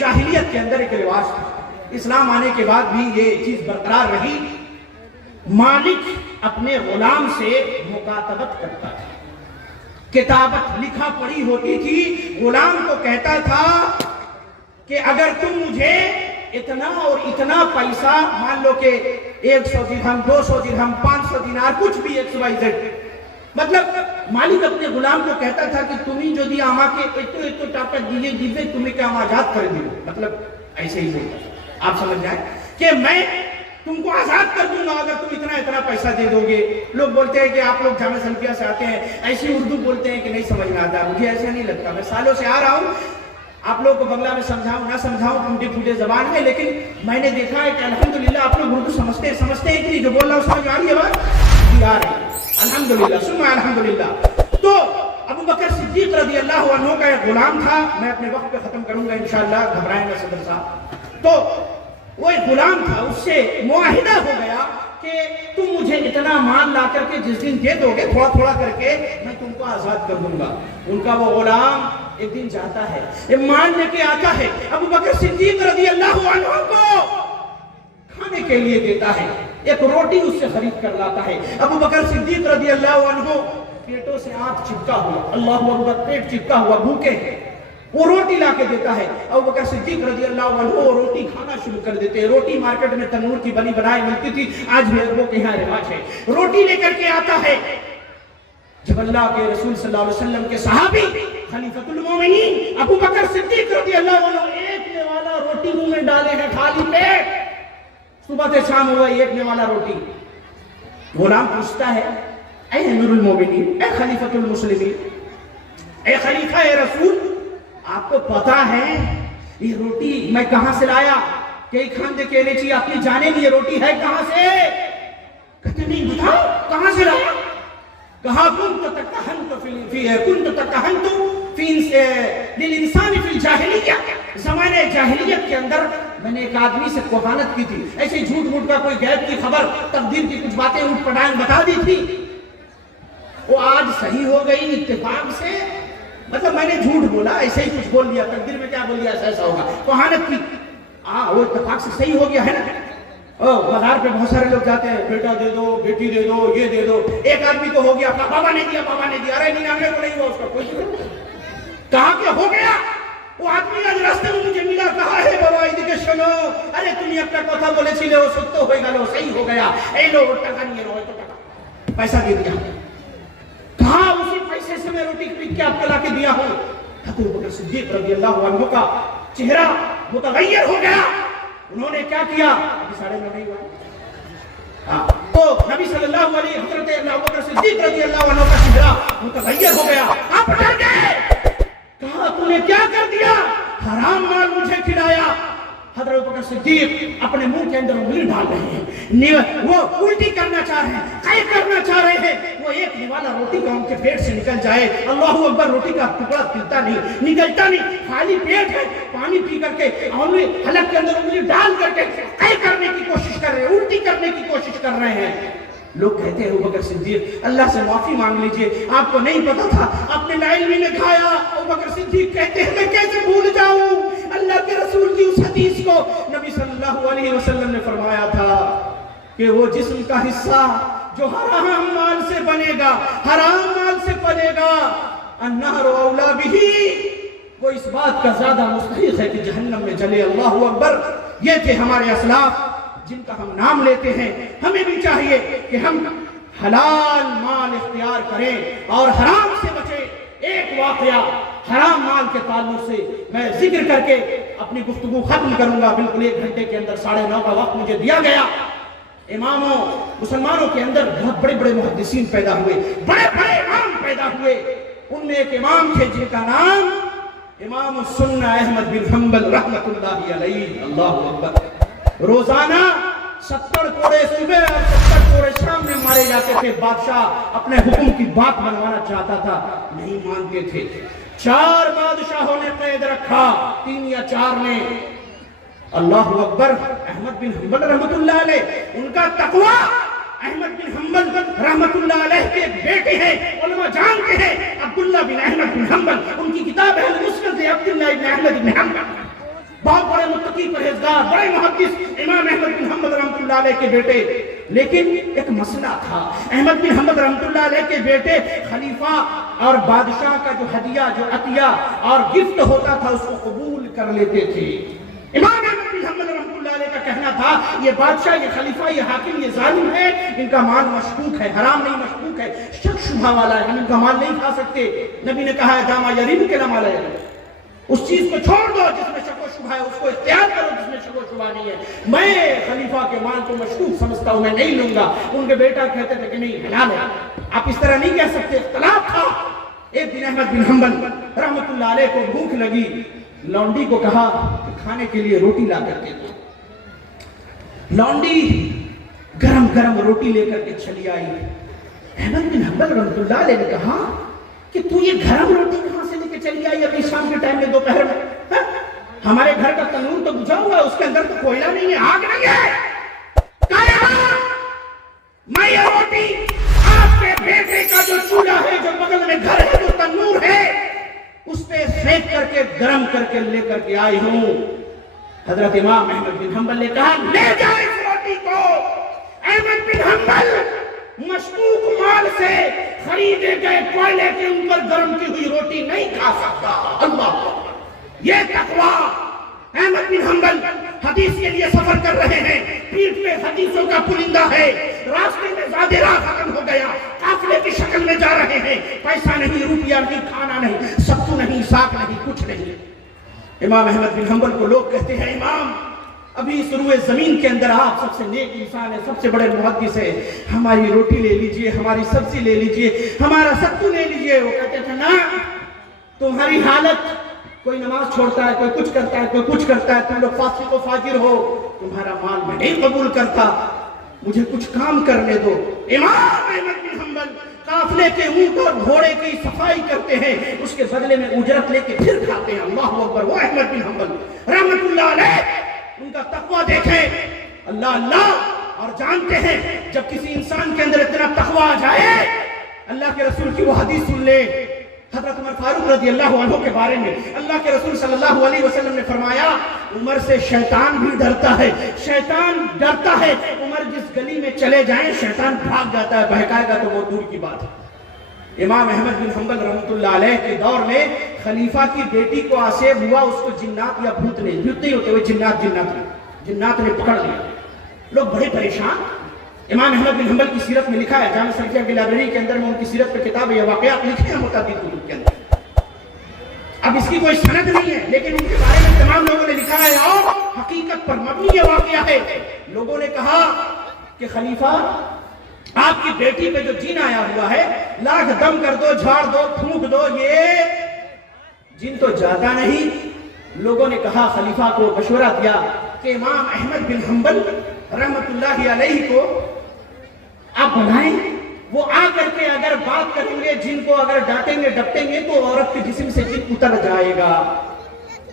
جاہلیت کے اندر ایک رواج تھا، اسلام آنے کے بعد بھی یہ چیز برقرار رہی۔ مالک اپنے غلام سے مکاتبت کرتا تھا، کتابت لکھا پڑھی ہوتی تھی۔ غلام کو کہتا تھا کہ اگر تم مجھے اتنا اور اتنا پیسہ، مان لو کہ 100 درہم، 200 درہم، 500 دینار، کچھ بھی XYZ، مطلب مالک اپنے غلام کو کہتا تھا کہ تمہیں جو دی آما کے اتو طاقت دیئے دیئے تمہیں کیا آزاد کر دیو، مطلب ایسے ہی بولتا، آپ سمجھ جائیں کہ میں تم کو آزاد کر دوں گا اگر تم اتنا پیسہ دے دو گے۔ لوگ بولتے ہیں کہ آپ لوگ جامعہ سلفیہ سے آتے ہیں، ایسی اردو بولتے ہیں کہ نہیں سمجھ میں آتا، مجھے ایسا نہیں لگتا، میں سالوں سے آ رہا ہوں، آپ لوگ کو بنگلہ میں سمجھاؤں نہ سمجھاؤں ٹوٹے پھوٹے زبان میں، لیکن میں نے دیکھا ہے کہ الحمدللہ آپ لوگ اردو سمجھتے ہیں کہ نہیں، جو بول رہا ہوں سمجھ آ رہی ہے بات؟ جی آ رہی ہے، الحمدللہ، سنو الحمدللہ۔ تو ابو بکر صدیق رضی اللہ عنہ کا ایک غلام تھا، میں اپنے وقت پہ ختم کروں گا انشاءاللہ، گھبرائیں گا صدر صاحب۔ تو وہ ایک غلام تھا، اس سے معاہدہ ہو گیا کہ تم مجھے اتنا مال لا کر کے جس دن دے دو گے تھوڑا تھوڑا کر کے میں تم کو آزاد کر دوں گا۔ ان کا وہ غلام ایک دن جاتا ہے، یہ مال لے کے آتا ہے، ابو بکر صدیق رضی اللہ عنہ کو کھانے کے لیے دیتا ہے، ایک روٹی اس سے خرید کر لاتا ہے۔ ابو بکر صدیق رضی اللہ عنہ پیٹوں سے آنکھ چپکا ہوا، اللہ اکبر، پیٹ چپکا ہوا، بھوکے ہیں، وہ روٹی لا کے دیتا ہے۔ ابو بکر صدیق رضی اللہ عنہ وہ روٹی کھانا شروع کر دیتے ہیں۔ روٹی مارکیٹ میں تنور کی بنی بنائی ملتی تھی، آج بھی عربوں کے یہاں رواج ہے۔ روٹی لے کر کے آتا ہے، جب اللہ کے رسول صلی اللہ علیہ وسلم کے صحابی خلیفۃ المومنین ابو بکر صدیق رضی اللہ عنہ ایک نے والا روٹی منہ میں ڈالے ہیں خالی پیٹ، صبح سے شام ہوا ایک نے والا روٹی۔ غلام پوچھتا ہے، اے امیر المومنین، اے خلیفۃ المسلمین، اے خلیفہ، اے رسول، آپ کو پتا ہے یہ روٹی میں کہاں سے لایا؟ کئی خاندے کہنے چاہیے اپنی جانے میں یہ روٹی ہے کہاں سے؟ کہتے نہیں بتاؤ کہاں سے لایا؟ کہا کنت تکہنت للانسان فی الجاہلیہ، زمانے جاہلیت کے اندر میں نے ایک آدمی سے کہانت کی تھی، ایسے جھوٹ موٹ کا کوئی غیب کی خبر، تقدیر کی کچھ باتیں اونٹ پٹائیں بتا دی تھی، وہ آج صحیح ہو گئی اتفاق سے، مطلب میں نے جھوٹ بولا، ایسے ہی کچھ بول دیا، تقدیر میں کیا بول دیا ایسا ہوگا، کہانت کی، وہ اتفاق سے صحیح ہو گیا ہے نا۔ مزار پہ بہت سارے لوگ جاتے ہیں، بیٹا دے دو، بیٹی دے دو، یہ دے دو، ایک آدمی کو ہو گیا اپنا بابا نے دیا، بابا نے دیا، ارے 99 کو نہیں ہوا، اس کا کوئی کہاں کہ ہو گیا۔ وہ آدمی آج راستے میں مجھے ملا، کہا ہے بابا ایدھے سنو، ارے تم یہ اپنا کتھا بولے چلے ہو، ستو ہوئے گا لو، صحیح ہو گیا، اے لو ٹکا نہیں ہے، تو ٹکا پیسہ دے دیا، کہا اسی پیسے سے میں روٹی خرید کے آپ کو لا کے دیا ہوں۔ حضرت ابو بکر صدیق رضی اللہ عنہ کا چہرہ متغیر ہو گیا، انہوں نے کیا کیا؟ ابھی 9:30 نہیں ہوا، تو نبی صلی اللہ علیہ حضرت ابو بکر صدیق رضی اللہ عنہ کا چہرہ متغیر ہو گیا، آپ ڈر گئے، کہا تو نے کیا کر دیا؟ حرام مال مجھے کھلایا۔ حضرت ابو بکر صدیق اپنے منہ کے اندر انگلی ڈال رہے ہیں، وہ الٹی کرنا چاہ رہے ہیں، قے کرنا چاہ رہے ہیں، وہ ایک نوالا روٹی کا ان کے پیٹ سے نکل جائے، اللہ اکبر، روٹی کا ٹکڑا پھلتا نہیں، نکلتا نہیں، خالی پیٹ ہے، پانی پی کر کے حلق کے اندر انگلی ڈال کر کے قے کرنے کی کوشش کر رہے ہیں، الٹی کرنے کی کوشش کر رہے ہیں۔ لوگ کہتے ہیں ابو بکر صدیق اللہ سے معافی مانگ لیجئے، آپ کو نہیں پتا تھا، آپ نے لاعلمی میں کھایا۔ ابو بکر صدیق کہتے ہیں میں کیسے بھول جاؤں اللہ کے رسول کی اس حدیث کو؟ نبی صلی اللہ علیہ وسلم نے فرمایا تھا کہ وہ جسم کا حصہ جو حرام مال سے بنے گا، حرام مال سے بنے گا، النار اولا بھی، وہ اس بات کا زیادہ مستحق ہے کہ جہنم میں جلے۔ اللہ اکبر۔ یہ تھے ہمارے اسلاف جن کا ہم نام لیتے ہیں۔ ہمیں بھی چاہیے کہ ہم حلال مال اختیار کریں اور حرام سے بچیں۔ ایک واقعہ حرام مال کے تعلق سے میں ذکر کر کے اپنی گفتگو ختم کروں گا، بالکل 1 گھنٹے کے اندر 9:30 کا وقت مجھے دیا گیا۔ اماموں، مسلمانوں کے اندر بہت بڑے بڑے محدثین پیدا ہوئے، بڑے بڑے امام پیدا ہوئے، ان میں ایک امام تھے جن کا نام امام السنہ احمد بن حنبل رحمۃ اللہ علیہ۔ اللہ اکبر۔ روزانہ 70 کوڑے صبح اور 70 کوڑے شام میں مارے جاتے تھے۔ بادشاہ اپنے حکم کی بات منوانا چاہتا تھا، نہیں مانتے تھے۔ 4 بادشاہوں نے قید رکھا، 3 یا 4 نے۔ اللہ اکبر۔ احمد بن حنبل رحمۃ اللہ علیہ، ان کا تقوی، احمد بن حنبل رحمۃ اللہ علیہ کے ایک بیٹے ہیں، علماء جانتے ہیں، عبداللہ بن احمد بن حنبل، ان کی کتاب ہے المسند عبداللہ بن احمد بن حنبل، بہت بڑے متقی پرہیزگار بڑے محدث امام احمد بن حنبل رحمۃ اللہ علیہ کے بیٹے. لیکن ایک مسئلہ تھا, احمد بن حنبل رحمۃ اللہ علیہ کے بیٹے خلیفہ اور بادشاہ کا جو ہدیہ, جو عطیہ اور گفٹ ہوتا تھا اس کو قبول کر لیتے تھے. امام احمد بن حنبل رحمۃ اللہ علیہ کا کہنا تھا یہ بادشاہ, یہ خلیفہ, یہ حاکم, یہ ظالم ہے, ان کا مال مشکوک ہے, حرام نہیں مشکوک ہے, شک شبہ والا ہے, ہم ان کا مال نہیں کھا سکتے. نبی نے کہا ہے داما یریم کے نام علیہ, اس چیز کو چھوڑ دو جس میں شک و شبہ ہے, اس کو اختیار کرو جس میں شک و شبہ نہیں ہے. میں خلیفہ کے مال کو مشکوک سمجھتا ہوں, میں نہیں لوں گا. ان کے بیٹا کہتے تھے کہ نہیں حلال ہے. آپ اس طرح نہیں کہہ سکتے, اختلاف تھا. ایک دن احمد بن حنبل رحمۃ اللہ علیہ کو بھوک لگی, لونڈی کو کہا کہ کھانے کے لیے روٹی لا کر کے دو. لونڈی گرم گرم روٹی لے کر کے چلی آئی. احمد بن حنبل رحمۃ اللہ علیہ نے کہا کہ تو یہ گرم روٹی کہاں سے لے کے چلی آئی ابھی شام کے ٹائم میں, دوپہر میں؟ ہمارے گھر کا تنور تو بجھا ہوا ہے, اس کے اندر تو کوئلہ نہیں ہے, آگ نہیں ہے. میں یہ روٹی آپ کے بیٹے کا جو چولہا ہے, جو بغل میں گھر ہے, جو تنور ہے, اس پہ سینک کر کے گرم کر کے لے کر کے آئی ہوں. حضرت امام احمد بن حنبل نے کہا لے جاؤ اس روٹی کو. احمد بن حنبل مشکوک مال سے خریدے گئے کوئلے کے اوپر گرم کی ہوئی روٹی نہیں کھا سکتا. اللہ, یہ تقویٰ. احمد بن حنبل حدیث کے لیے سفر کر رہے ہیں, پیٹھ پہ حدیثوں کا پرندہ ہے, راستے میں زیادہ راہ ختم ہو گیا, قافلے کی شکل میں جا رہے ہیں, پیسہ نہیں, روپیہ نہیں, کھانا نہیں, ستو نہیں, ساگ نہیں, کچھ نہیں. امام احمد بن حنبل کو لوگ کہتے ہیں امام ابھی اس روئے زمین کے اندر آپ سب سے نیک انسان ہے, سب سے بڑے محدث ہے, ہماری روٹی لے لیجئے, ہماری سبزی لے لیجئے, ہمارا ستو لے لیجئے. وہ کہتے تھے نا, تمہاری حالت, کوئی نماز چھوڑتا ہے, کوئی کچھ کرتا ہے, کوئی کچھ کرتا ہے, تم لوگ فاسق و فاجر ہو, تمہارا مال میں نہیں قبول کرتا, مجھے کچھ کام کرنے دو. امام احمد بن حنبل قافلے کے اونٹ اور گھوڑے کی صفائی کرتے ہیں, اس کے بدلے میں اجرت لے کے پھر کھاتے ہیں. اللہ اکبر. وہ احمد بن حنبل رحمۃ اللہ علیہ, ان کا تقویٰ دیکھیں, اللہ اللہ. اور جانتے ہیں جب کسی انسان کے اندر اتنا تقویٰ آ جائے, اللہ کے رسول کی وہ حدیث سن لے, حضرت عمر فاروق رضی اللہ عنہ کے بارے میں اللہ کے رسول صلی اللہ علیہ وسلم نے فرمایا عمر سے شیطان بھی ڈرتا ہے, شیطان ڈرتا ہے. عمر جس گلی میں چلے جائیں شیطان بھاگ جاتا ہے, بہکائے گا تو وہ دور کی بات ہے. امام احمد بن حنبل رحمۃ اللہ علیہ کے دور میں خلیفہ کی بیٹی کو آسیب ہوا, اس کو جنات یا بھوت نہیں ہوتے ہوئے جنات نے پکڑ لیا. لوگ بڑے پریشان. امام احمد بن حنبل کی سیرت میں لکھا ہے, جامع سلفیہ کی لائبریری کے اندر میں ان کی سیرت پہ کتاب ہے, واقعات لکھے ہیں متعدد کتب کے اندر. اب اس کی کوئی سند نہیں ہے, لیکن ان کے بارے میں تمام لوگوں نے لکھا ہے اور حقیقت پر مبنی یہ واقعہ ہے. لوگوں نے کہا کہ خلیفہ آپ کی بیٹی پہ جو جن آیا ہوا ہے, لاکھ دم کر دو, جھاڑ دو, پھونک دو, یہ جن تو جاتا نہیں. لوگوں نے کہا, خلیفہ کو مشورہ دیا کہ امام احمد بن حنبل رحمت اللہ علیہ کو آپ بنائیں, وہ آ کر کے اگر بات کریں گے, جن کو اگر ڈانٹیں گے ڈپٹیں گے تو عورت کے جسم سے جن اتر جائے گا.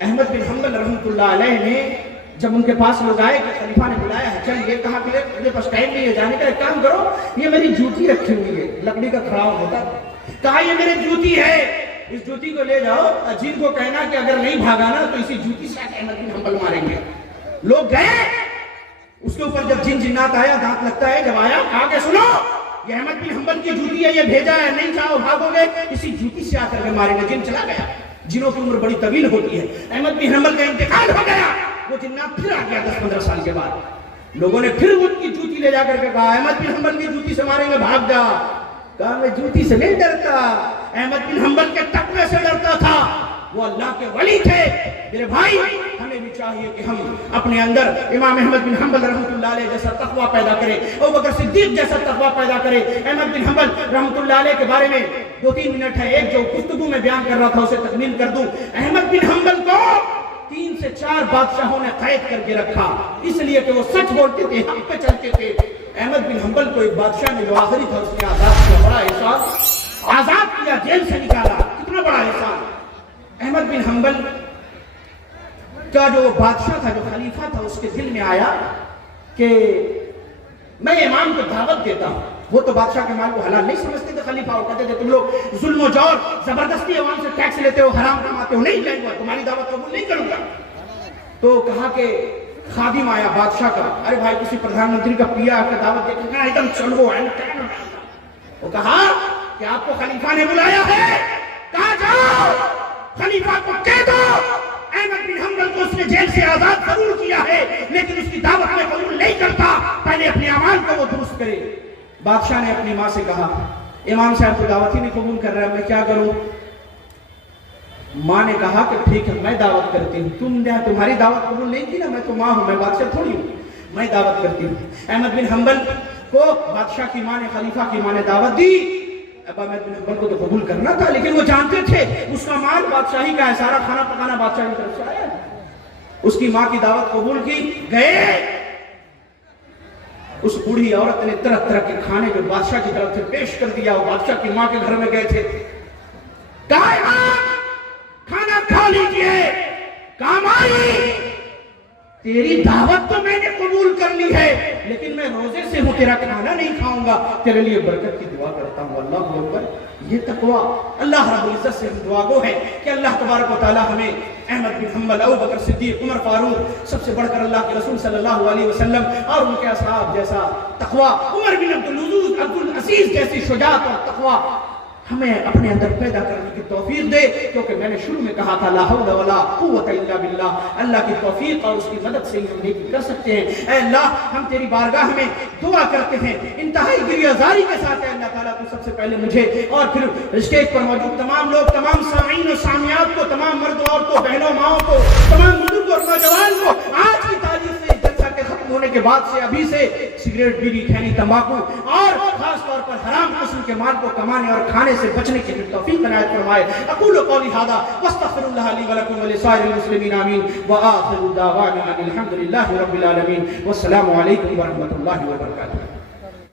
احمد بن حنبل رحمت اللہ علیہ نے جب ان کے پاس لوگ آئے کہ خلیفہ نے بلایا ہے, چل یہ کہا کہ مجھے پاس ٹائم نہیں ہے جانے کا, ایک کام کرو, یہ میری جوتی رکھی ہوئی ہے, لکڑی کا کھڑاؤ ہوتا, کہا یہ میری جوتی ہے, اس جوتی کو لے جاؤ, جن کو کہنا کہ اگر نہیں بھاگا نا تو اسی جوتی سے احمد بن حنبل ماریں گے. لوگ گئے, اس کے اوپر جب جنات آیا, دانت لگتا ہے, جب آیا کہا کہ سنو یہ احمد بن حنبل کی جوتی ہے, یہ بھیجا ہے, نہیں چاہو بھاگو گے, اسی جوتی سے آ کر کے ماریں گے. جن چلا گیا. جنوں کی عمر بڑی طویل ہوتی ہے. احمد بن حنبل کا انتقال ہو گیا, وہ جنات پھر آ گیا 10-15 سال کے بعد. لوگوں نے پھر ان کی جوتی لے جا کر کے کہا احمد بن حنبل کی جوتی سے ماریں گے, بھاگ جا. کہا میں جوتی سے نہیں ڈرتا, احمد بن حنبل کے تقوی سے ڈرتا تھا, وہ اللہ کے ولی تھے. میرے بھائی, ہمیں بھی چاہیے کہ ہم اپنے اندر امام احمد بن حنبل رحمۃ اللہ علیہ جیسا تقویٰ پیدا کریں, ابوبکر صدیق جیسا تقویٰ پیدا کریں. احمد بن حنبل رحمۃ اللہ علیہ کے بارے میں 2-3 منٹ ہے, ایک جو گفتگو میں بیان کر رہا تھا اسے تکمیل کر دوں. احمد بن حنبل کو 3 سے 4 بادشاہوں نے قید کر کے رکھا, اس لیے کہ وہ سچ بولتے تھے, حق پہ چلتے تھے. احمد بن حنبل کو ایک بادشاہ نے جو آخری تھا اس نے آزاد کیا, بڑا احسان, آزاد کیا, جیل سے نکالا, کتنا بڑا احسان. احمد بن حنبل کا جو بادشاہ تھا, جو خلیفہ تھا, اس کے دل میں آیا کہ میں امام کو دعوت دیتا ہوں. وہ تو بادشاہ کے مال کو حلال نہیں سمجھتے تھے خلیفہ, وہ کہتے تھے تم لوگ ظلم و جور زبردستی عوام سے ٹیکس لیتے ہو, حرام کماتے ہو, نہیں لیں گے, تمہاری دعوت قبول نہیں کروں گا. تو کہا کہ خادم آیا بادشاہ کا، ارے بھائی کسی پردھان کا پیا کا دعوت دے کے ایک دم چلو ہے. وہ کہا کہ آپ کو خلیفہ نے بلایا ہے، کہا جاؤ خلیفہ کو کہہ دو احمد بن حنبل کو اس نے جیل سے آزاد ضرور کیا ہے لیکن اس کی دعوت میں قبول نہیں کرتا، پہلے اپنے اعمال کو وہ درست کرے. بادشاہ نے اپنی ماں سے کہا امام صاحب کو دعوت ہی نہیں قبول کر رہا ہے، میں کیا کروں؟ ماں نے کہا کہ ٹھیک ہے میں دعوت کرتی ہوں، تمہاری دعوت قبول نہیں کی نا، میں تو ماں ہوں، میں بادشاہ تھوڑی ہوں، میں دعوت کرتی ہوں. احمد بن حنبل کو بادشاہ کی ماں نے، خلیفہ کی ماں نے دعوت دی. اب احمد بن حنبل کو تو قبول کرنا تھا لیکن وہ جانتے تھے اس کا مال بادشاہی کا ہے، سارا کھانا پکانا بادشاہ کی طرف سے آیا. اس کی ماں کی دعوت قبول کی، گئے. اس بوڑھی عورت نے طرح طرح کے کھانے جو بادشاہ کی طرف سے پیش کر دیا. وہ بادشاہ کی ماں کے گھر میں گئے تھے، کہا کھانا کھا لیجئے. کام آئی، تیری دعوت تو میں نے قبول کر لی ہے لیکن میں روزے سے ہوں، تیرا کھانا نہیں کھاؤں گا، تیرے لیے برکت کی دعا کرتا ہوں. اللہ اکبر. یہ تقویٰ اللہ رب العزت سے دعا گو ہے کہ اللہ تبارک و تعالی ہمیں احمد بن حنبل، ابوبکر صدیق، عمر فاروق، سب سے بڑھ کر اللہ کے رسول صلی اللہ علیہ وسلم اور ان کے اصحاب جیسا تقویٰ، عمر بن عبد العزیز جیسی شجاعت اور تقویٰ ہمیں اپنے اندر پیدا کرنے کی توفیق دے. کیونکہ میں نے شروع میں کہا تھا لا حول ولا قوت الا باللہ، اللہ کی توفیق اور اس کی مدد سے ہی ہم نیکی کر سکتے ہیں. اے اللہ ہم تیری بارگاہ میں دعا کرتے ہیں انتہائی گریہزاری کے ساتھ. اے اللہ تعالیٰ تو سب سے پہلے مجھے اور پھر اسٹیج پر موجود تمام لوگ، تمام سامعین و سامعات کو، تمام مرد و عورتوں، بہنوں ماؤں کو، تمام بزرگ اور نوجوان کو آج کی تعلیم سے جلسہ کے ختم ہونے کے بعد سے ابھی سے سگریٹ، بیڑی، کھینی، تمباکو اور خاص طور پر حرام قسم کے مال کو کمانے اور کھانے سے بچنے کی توفیق عنایت فرمائے. اقول قولی ھذا واستغفر اللہ لی ولکم ولسائر المسلمین آمین. وآخر دعوانا ان الحمد للہ رب العالمین. والسلام علیکم ورحمۃ اللہ وبرکاتہ.